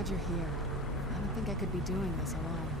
glad you're here. I don't think I could be doing this alone.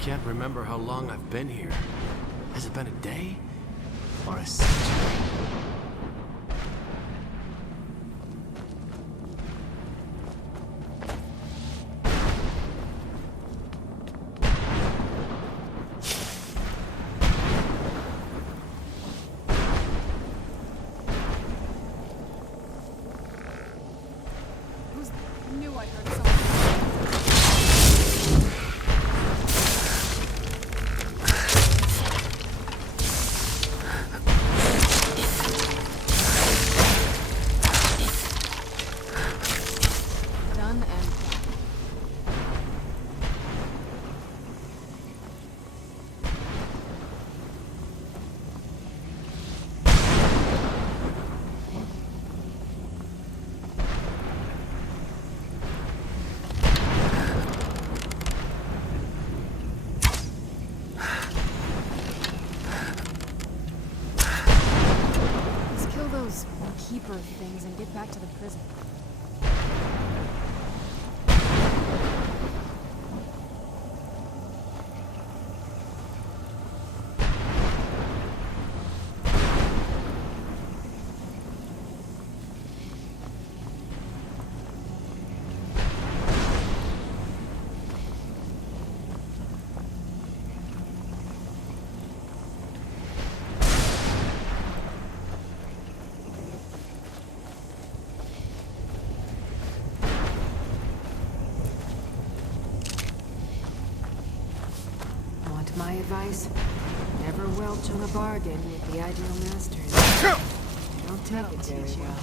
can't remember how long I've been here. Has it been a day? Or a century? Knew I heard something. Done and done. Let's kill those keeper things and get back to the prison. Want my advice? Never welch on a bargain with the ideal masters. Don't take it very well.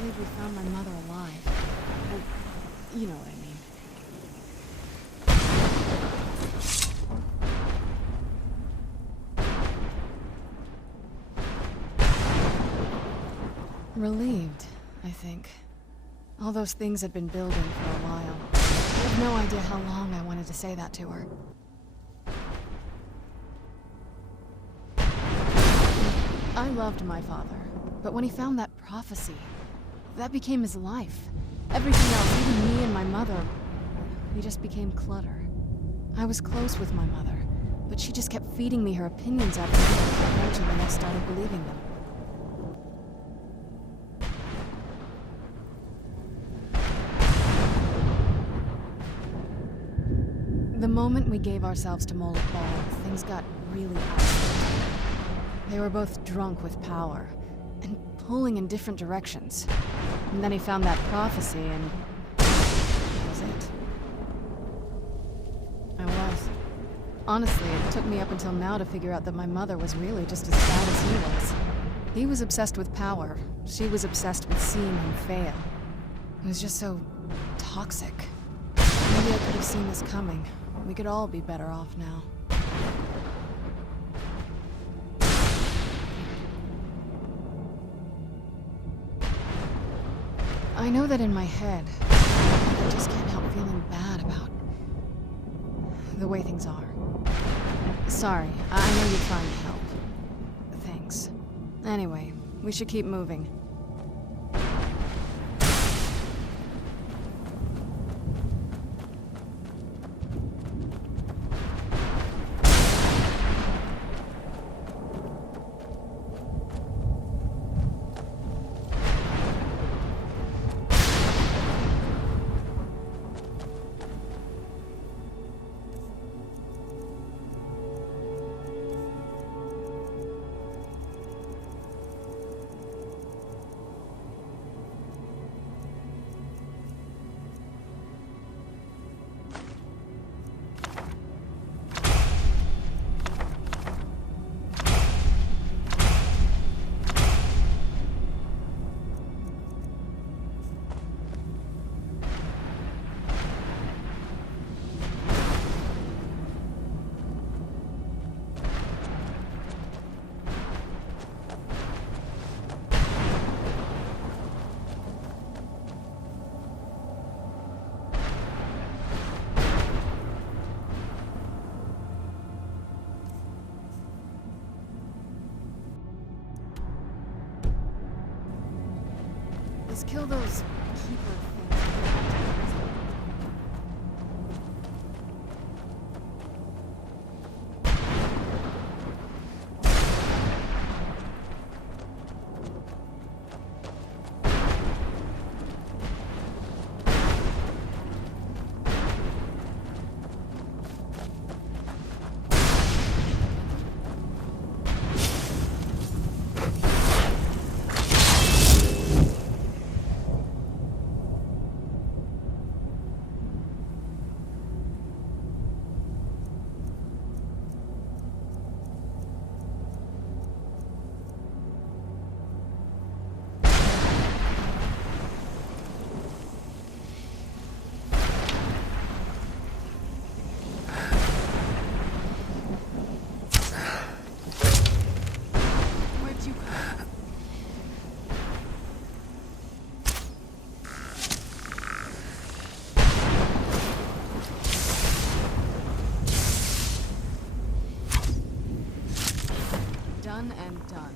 We found my mother alive. Well, you know what I mean. Relieved, I think. All those things had been building for a while. I have no idea how long I wanted to say that to her. I loved my father, but when he found that prophecy, that became his life. Everything else, even me and my mother, we just became clutter. I was close with my mother, but she just kept feeding me her opinions after me. Eventually, I started believing them. The moment we gave ourselves to Mold Ball, things got really out of hand. They were both drunk with power, and pulling in different directions. And then he found that prophecy, and that was it. I was. Honestly, it took me up until now to figure out that my mother was really just as bad as he was. He was obsessed with power. She was obsessed with seeing him fail. It was just so toxic. Maybe I could have seen this coming. We could all be better off now. I know that in my head, I just can't help feeling bad about the way things are. Sorry, I know you're trying to help. Thanks. Anyway, We should keep moving. Let's kill those keeper things. Done and done.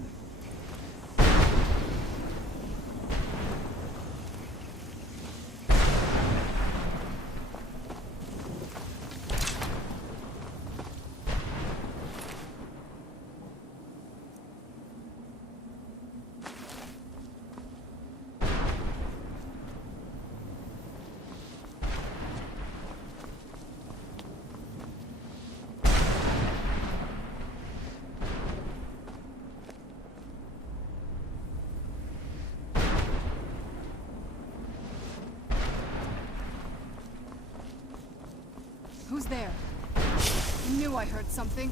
Who's there? I knew I heard something.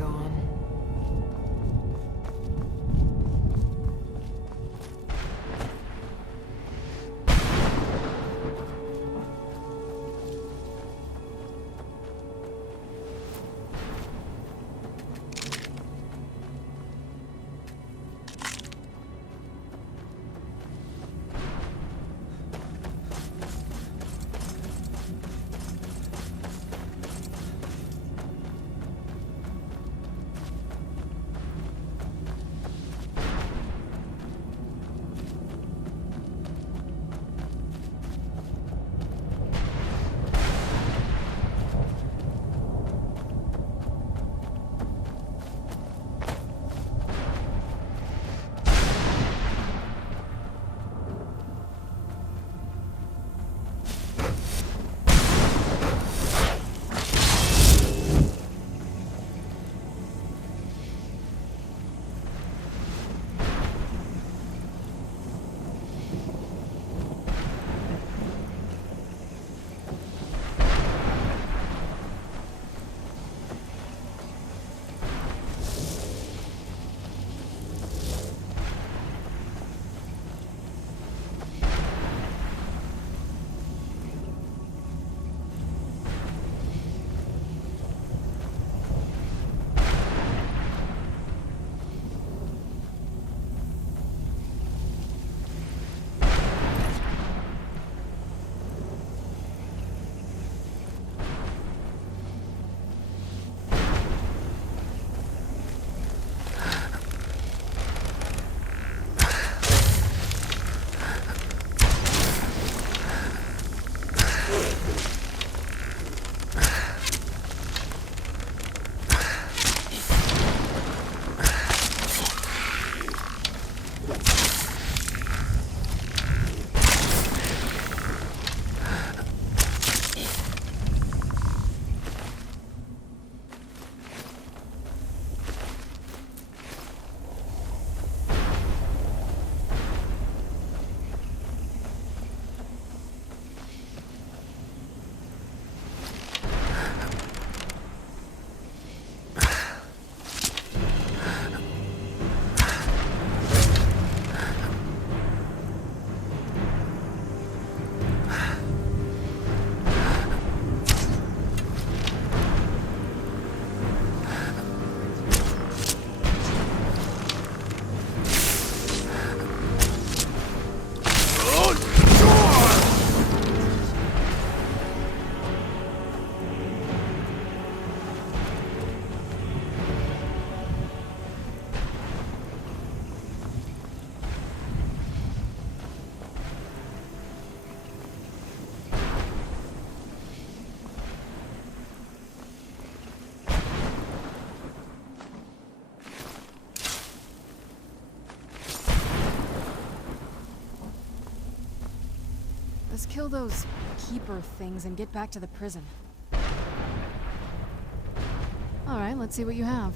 gone. Let's kill those keeper things and get back to the prison. Alright, let's see what you have.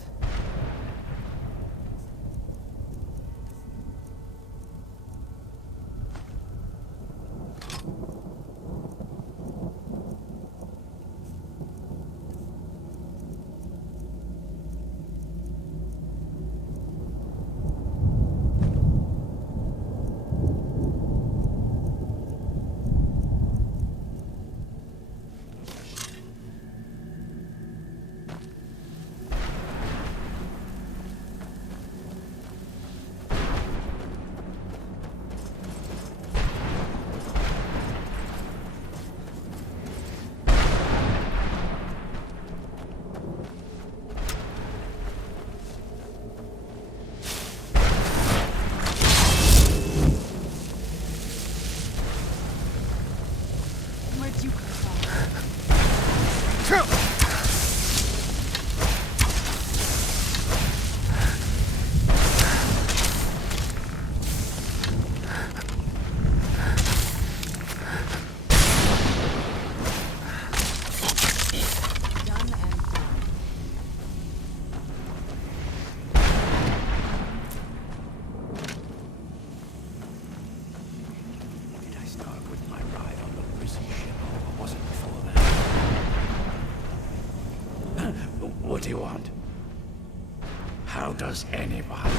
Does anyone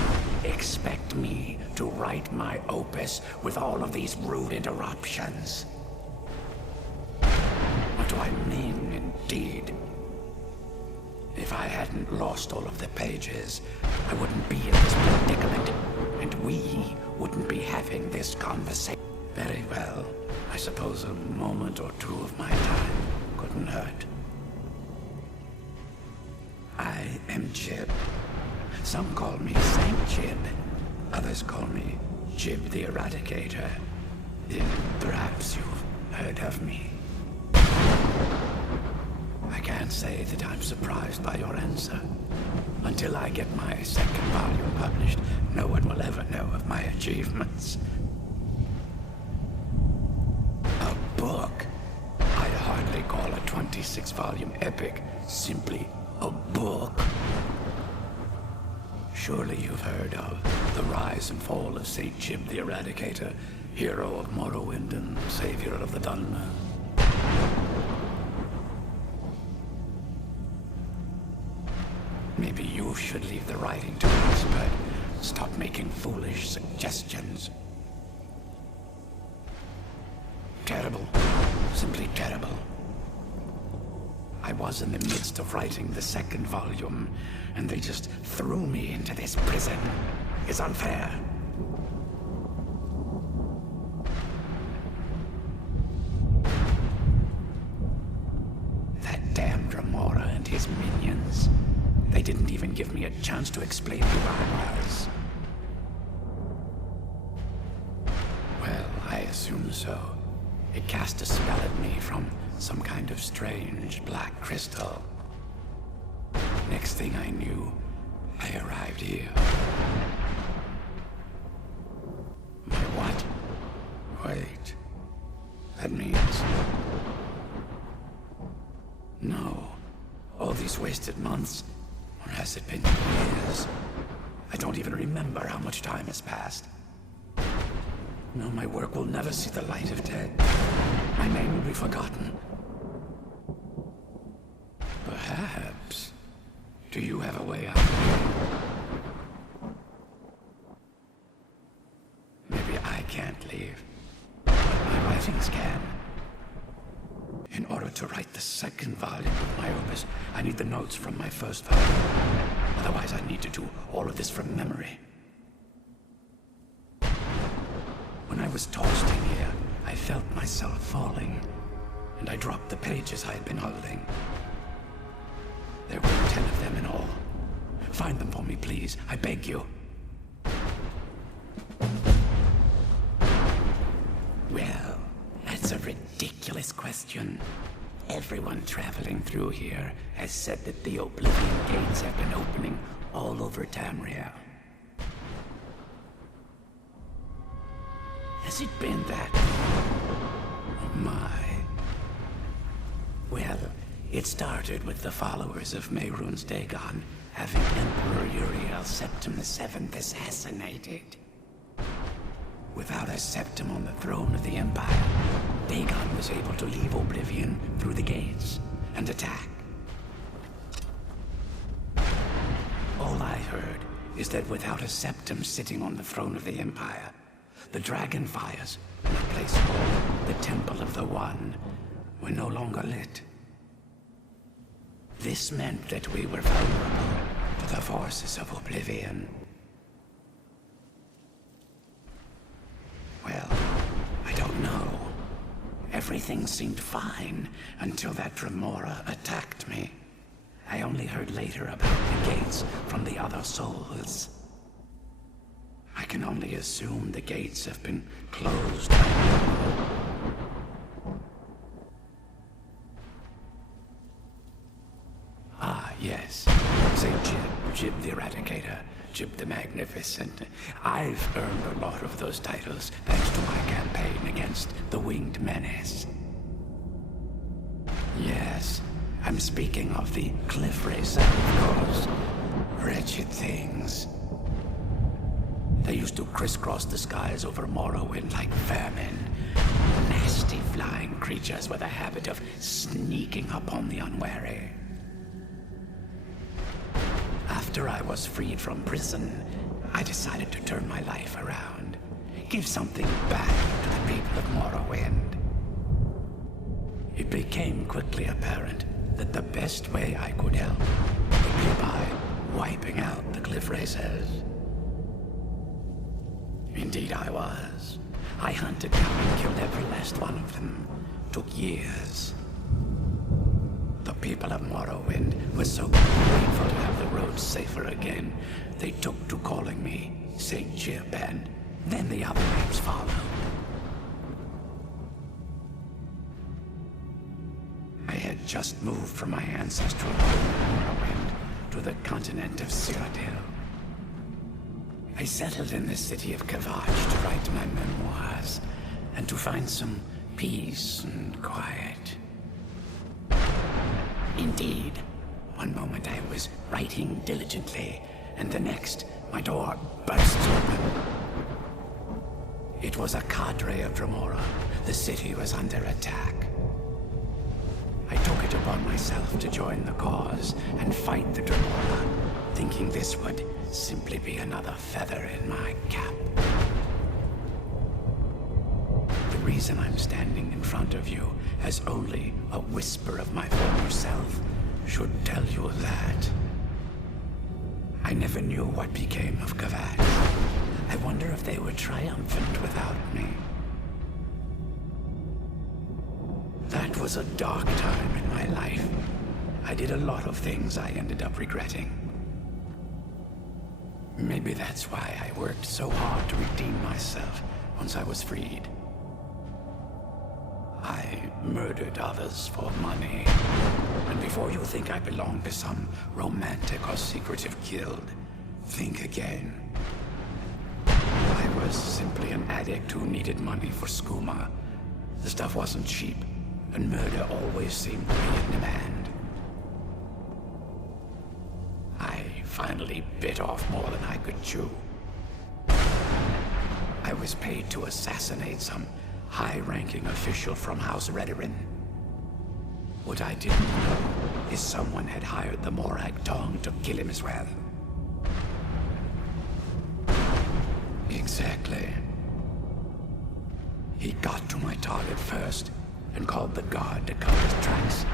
expect me to write my opus with all of these rude interruptions? What do I mean, indeed? If I hadn't lost all of the pages, I wouldn't be in this predicament, and we wouldn't be having this conversation. Very well. I suppose a moment or two of my time couldn't hurt. I am Jib. Some call me Saint Jib. Others call me Jib the Eradicator. Perhaps you've heard of me. I can't say that I'm surprised by your answer. Until I get my second volume published, no one will ever know of my achievements. A book? I'd hardly call a 26-volume epic simply a book. Surely you've heard of the rise and fall of Saint Jib the Eradicator, hero of Morrowind and savior of the Dunmer. Maybe you should leave the writing to an expert. Stop making foolish suggestions. Terrible. Simply terrible. I was in the midst of writing the second volume, and they just threw me into this prison. It's unfair. That damned Remora and his minions. They didn't even give me a chance to explain who I was. Well, I assume so. It cast a spell at me from some kind of strange black crystal. Next thing I knew, I arrived here. My what? Wait. That means... No. All these wasted months? Or has it been years? I don't even remember how much time has passed. No, my work will never see the light of day. My name will be forgotten. Perhaps. Do you have a way out? Maybe I can't leave. But my writings can. In order to write the second volume of my opus, I need the notes from my first volume. Otherwise, I need to do all of this from memory. When I was tossed in here, I felt myself falling, and I dropped the pages I had been holding. There were 10 of them in all. Find them for me, please. I beg you. Well, that's a ridiculous question. Everyone traveling through here has said that the Oblivion Gates have been opening all over Tamriel. Has it been that? Oh my. Well, it started with the followers of Mehrunes Dagon having Emperor Uriel Septim VII assassinated. Without a Septim on the throne of the Empire, Dagon was able to leave Oblivion through the gates and attack. All I heard is that without a Septim sitting on the throne of the Empire, the dragon fires in a place called the Temple of the One were no longer lit. This meant that we were vulnerable to the forces of Oblivion. Well, I don't know. Everything seemed fine until that Remora attacked me. I only heard later about the gates from the other souls. I can only assume the gates have been closed by now. Ah, yes. Say Jib the Eradicator, Jib the Magnificent. I've earned a lot of those titles thanks to my campaign against the Winged Menace. Yes, I'm speaking of the Cliff Racer, of course. Wretched things. They used to crisscross the skies over Morrowind like vermin. Nasty flying creatures with a habit of sneaking upon the unwary. After After I was freed from prison, I decided to turn my life around. Give something back to the people of Morrowind. It became quickly apparent that the best way I could help would be by wiping out the cliff racers. Indeed I was. I hunted down and killed every last one of them. Took years. The people of Morrowind were so grateful to have the roads safer again, they took to calling me St. Chip, and then the other names followed. I had just moved from my ancestral home in Morrowind to the continent of Cyrodiil. I settled in the city of Kavach to write my memoirs and to find some peace and quiet. Indeed, one moment I was writing diligently, and the next, my door burst open. It was a cadre of Dremora. The city was under attack. I took it upon myself to join the cause and fight the Dremora, thinking this would simply be another feather in my cap. The reason I'm standing in front of you as only a whisper of my former self should tell you that. I never knew what became of Kavach. I wonder if they were triumphant without me. That was a dark time in my life. I did a lot of things I ended up regretting. Maybe that's why I worked so hard to redeem myself once I was freed. I murdered others for money. And before you think I belong to some romantic or secretive guild, think again. I was simply an addict who needed money for skooma. The stuff wasn't cheap, and murder always seemed to be in demand. I finally bit off more than I could chew. I was paid to assassinate some high-ranking official from House Redorin. What I didn't know is someone had hired the Morag Tong to kill him as well. Exactly. He got to my target first and called the guard to cover his tracks.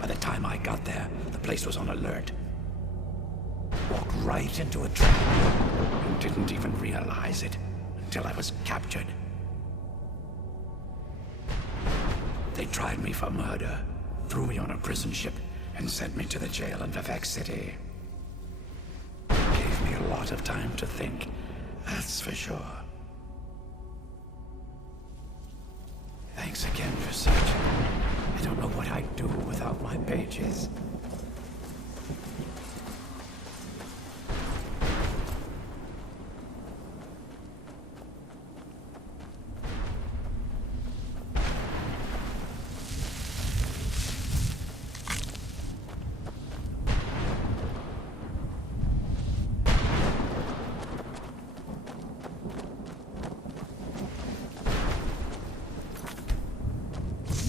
By the time I got there, the place was on alert. Walked right into a trap and didn't even realize it until I was captured. They tried me for murder, threw me on a prison ship, and sent me to the jail in Vivek City. Gave me a lot of time to think, that's for sure. Thanks again for searching. I don't know what I'd do without my pages.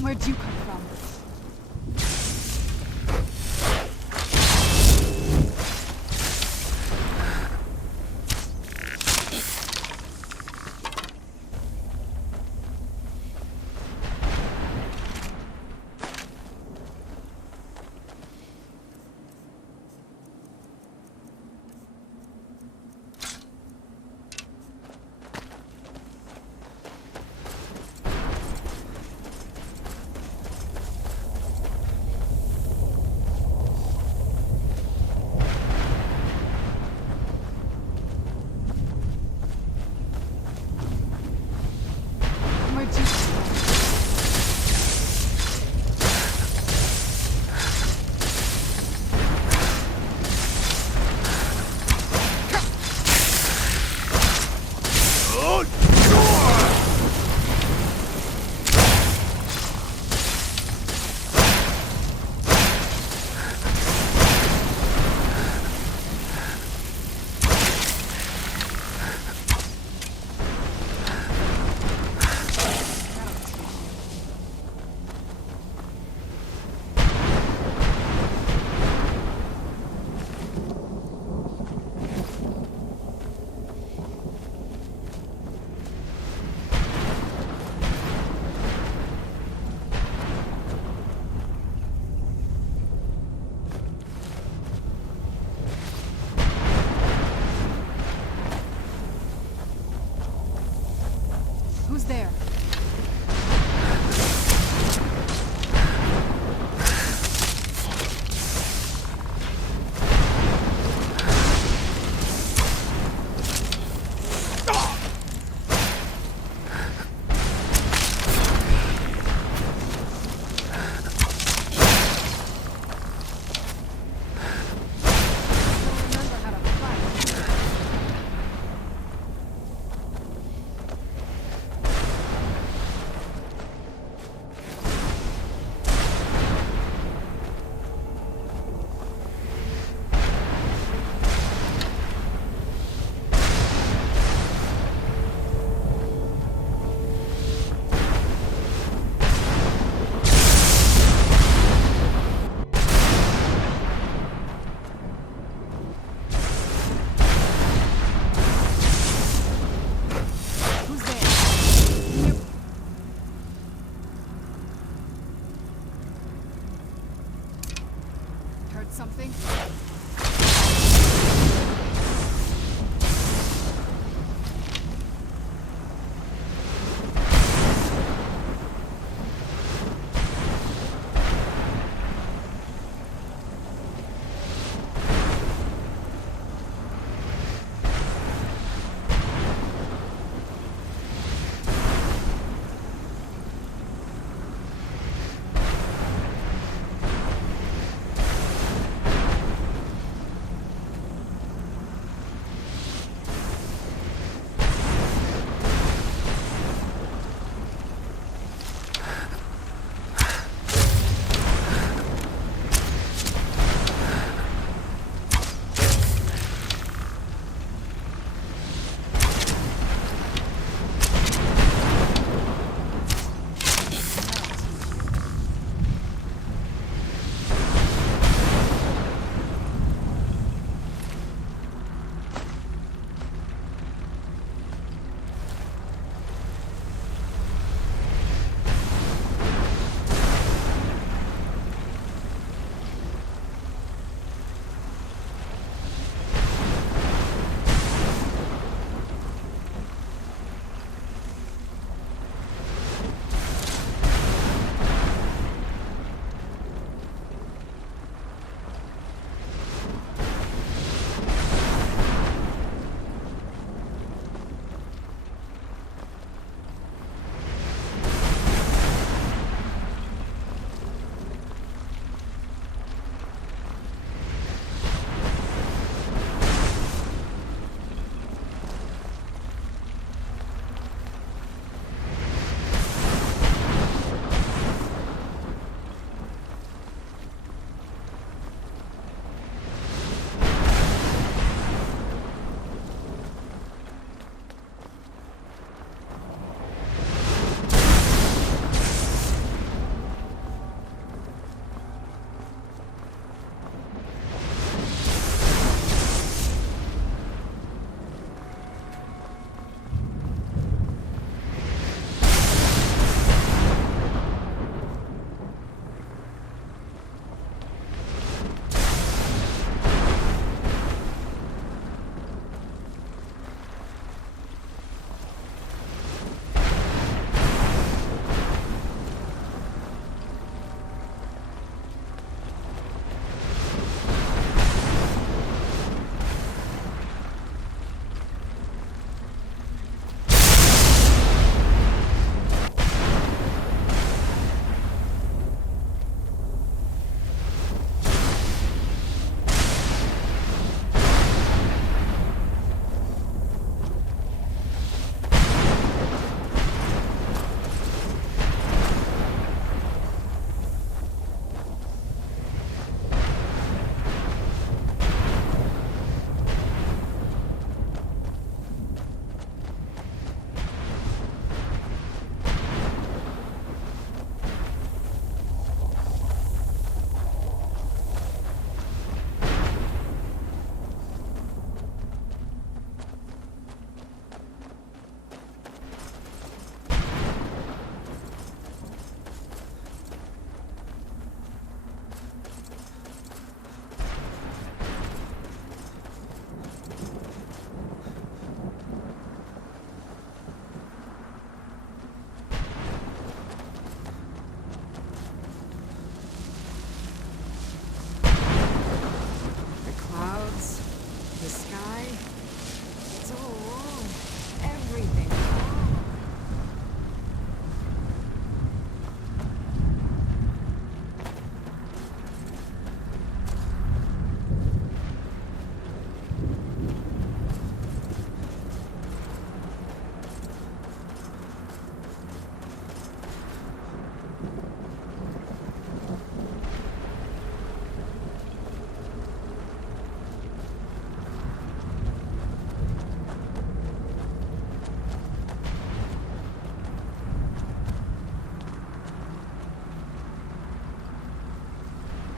Where'd you come from? Who's there?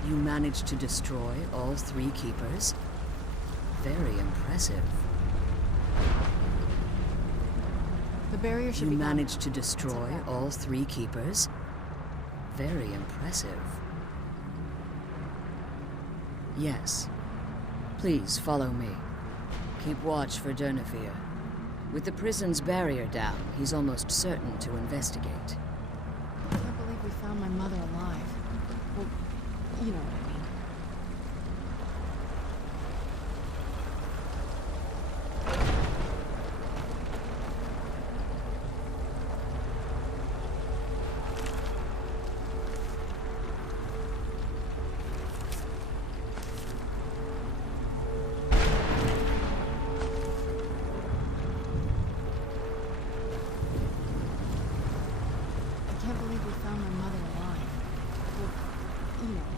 You managed to destroy all 3 keepers? Very impressive. The barrier should You be gone managed now. to destroy all 3 keepers? Very impressive. Yes. Please follow me. Keep watch for Durnafir. With the prison's barrier down, he's almost certain to investigate. I can't believe we found my mother alive. Well, you know what I mean. I can't believe we found my mother alive. Well, you know.